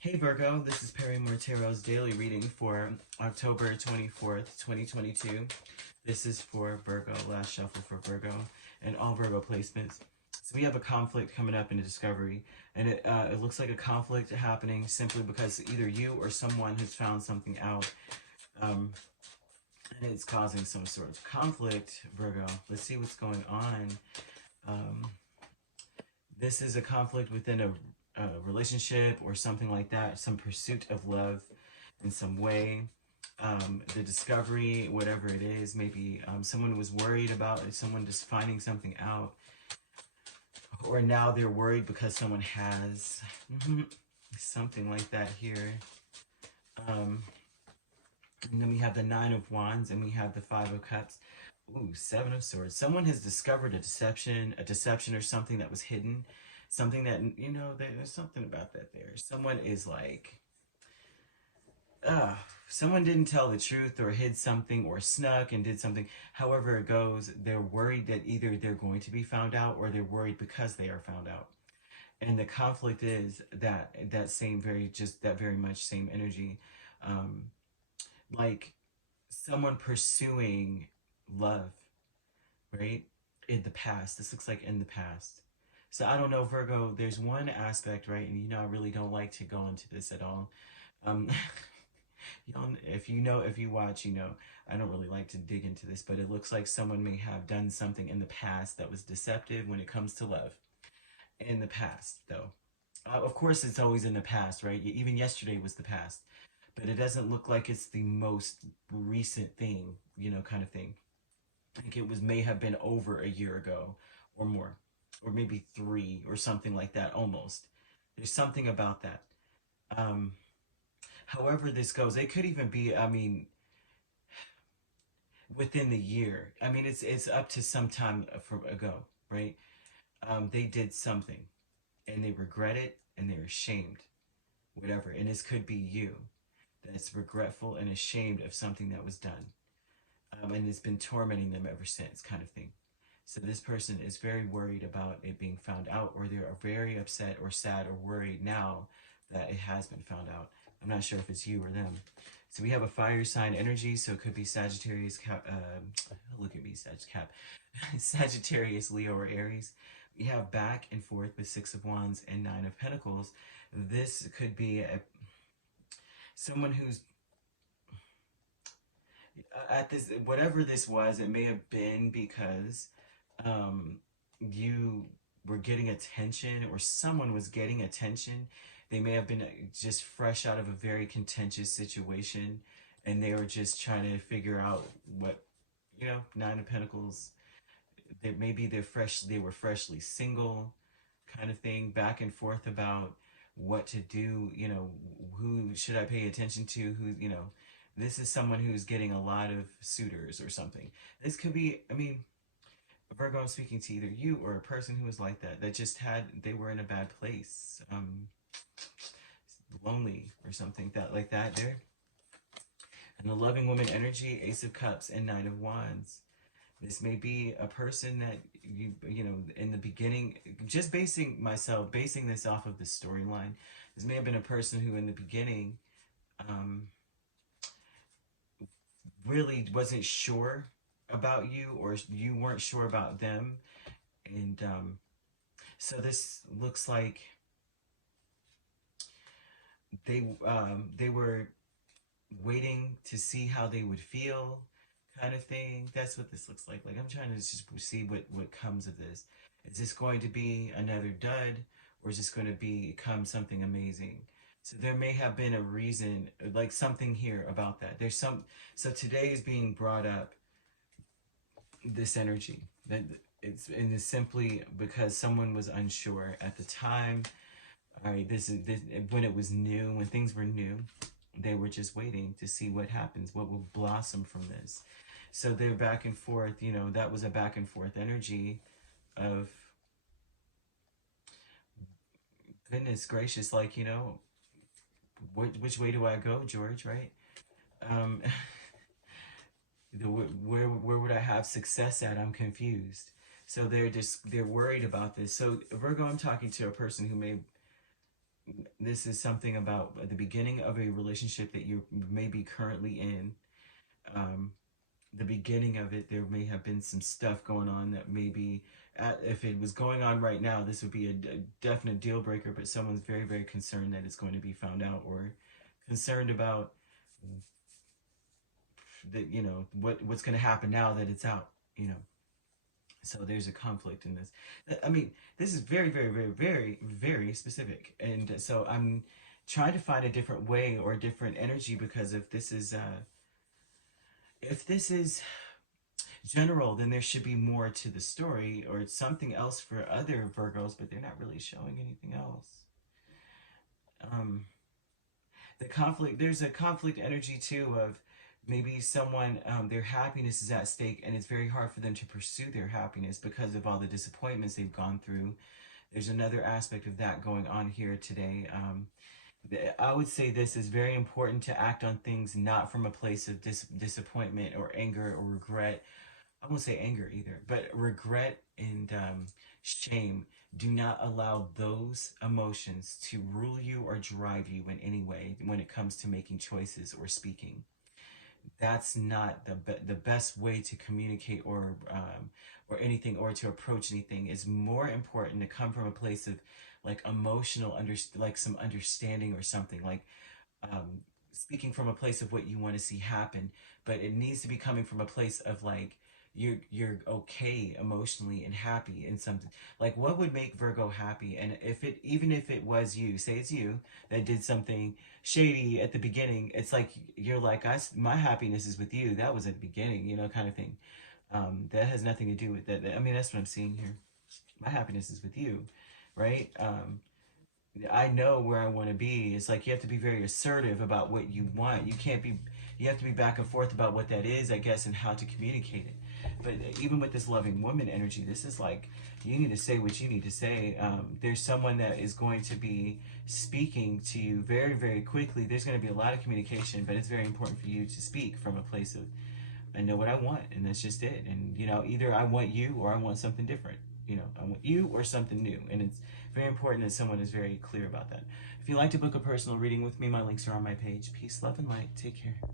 Hey Virgo, this is Perrymoretarot's daily reading for October 24th, 2022. This is for Virgo, last shuffle for Virgo, and all Virgo placements. So we have a conflict coming up in the discovery, and it looks like a conflict happening simply because either you or someone has found something out, um, and it's causing some sort of conflict, Virgo. Let's see what's going on. Um, this is a conflict within a relationship or something like that, some pursuit of love in some way. The discovery, whatever it is, maybe someone was worried about someone just finding something out, or now they're worried because someone has something like that here. Um, and then we have the Nine of Wands, and we have the Five of Cups. Ooh, Seven of Swords. Someone has discovered a deception or something that was hidden. Something that, there's something about that there. Someone is like, uh, someone didn't tell the truth or hid something or snuck and did something. However it goes, they're worried that either they're going to be found out or they're worried because they are found out. And the conflict is that very much same energy. Um, like someone pursuing love, right? In the past. This looks like in the past. So I don't know, Virgo, there's one aspect, right? And I really don't like to go into this at all. Um, if you watch, I don't really like to dig into this, but it looks like someone may have done something in the past that was deceptive when it comes to love. In the past, though. Of course, it's always in the past, right? Even yesterday was the past. But it doesn't look like it's the most recent thing, kind of thing. I think it may have been over a year ago or more, or maybe three or something like that almost. There's something about that. Um, However this goes, it could even be, within the year. It's up to some time from ago, right? They did something and they regret it and they're ashamed, whatever. And this could be you that's regretful and ashamed of something that was done. And it's been tormenting them ever since, kind of thing. So this person is very worried about it being found out, or they are very upset or sad or worried now that it has been found out. I'm not sure if it's you or them. So we have a fire sign energy, so it could be Sagittarius, look at me, Sagittarius, Leo, or Aries. We have back and forth with Six of Wands and Nine of Pentacles. This could be someone who's at this, whatever this was, it may have been because you were getting attention or someone was getting attention. They may have been just fresh out of a very contentious situation and they were just trying to figure out what, Nine of Pentacles, that maybe they were freshly single, kind of thing, back and forth about what to do, who should I pay attention to, this is someone who's getting a lot of suitors or something. This could be, Virgo, I'm speaking to either you or a person who was like that, they were in a bad place, lonely or something like that there. And the loving woman energy, Ace of Cups and Knight of Wands. This may be a person that in the beginning, just basing this off of the storyline. This may have been a person who in the beginning really wasn't sure about you, or you weren't sure about them. And so this looks like they were waiting to see how they would feel, kind of thing. That's what this looks like. Like, I'm trying to just see what comes of this. Is this going to be another dud, or is this going to become something amazing? So there may have been a reason, like something here about that. So today is being brought up, this energy. That it's simply because someone was unsure at the time. All right, this when it was new, when things were new. They were just waiting to see what happens, what will blossom from this. So they're back and forth, that was a back and forth energy of, goodness gracious, like, which way do I go, George, right? Um, where would I have success at? I'm confused. So they're worried about this. So Virgo, I'm talking to a person who This is something about the beginning of a relationship that you may be currently in. Um, the beginning of it, there may have been some stuff going on that maybe, if it was going on right now, this would be a definite deal breaker, but someone's very, very concerned that it's going to be found out, or concerned about that, what's going to happen now that it's out, So there's a conflict in this. I mean, this is very, very, very, very, very specific. And so I'm trying to find a different way or a different energy, because if this is general, then there should be more to the story, or something else for other Virgos, but they're not really showing anything else. Um, the conflict, there's a conflict energy too of maybe someone, their happiness is at stake, and it's very hard for them to pursue their happiness because of all the disappointments they've gone through. There's another aspect of that going on here today. I would say this is very important to act on things not from a place of disappointment or anger or regret. I won't say anger either, but regret and shame. Do not allow those emotions to rule you or drive you in any way when it comes to making choices or speaking. That's not the best way to communicate, or anything, or to approach anything. Is more important to come from a place of like emotional like some understanding or something, like um, speaking from a place of what you want to see happen, but it needs to be coming from a place of like you're okay emotionally and happy in something. Like, what would make Virgo happy? And if it, even if it was you, say it's you that did something shady at the beginning, it's like you're like, my happiness is with you. That was at the beginning, kind of thing. That has nothing to do with that. I mean, that's what I'm seeing here. My happiness is with you, right? I know where I want to be. It's like you have to be very assertive about what you want. You have to be back and forth about what that is, I guess, and how to communicate it. But even with this loving woman energy, this is like you need to say what you need to say. There's someone that is going to be speaking to you very, very quickly. There's going to be a lot of communication, but it's very important for you to speak from a place of, I know what I want, and that's just it. And either I want you or I want something different. I want you or something new, and it's very important that someone is very clear about that. If you'd like to book a personal reading with me, my links are on my page. Peace, love, and light. Take care.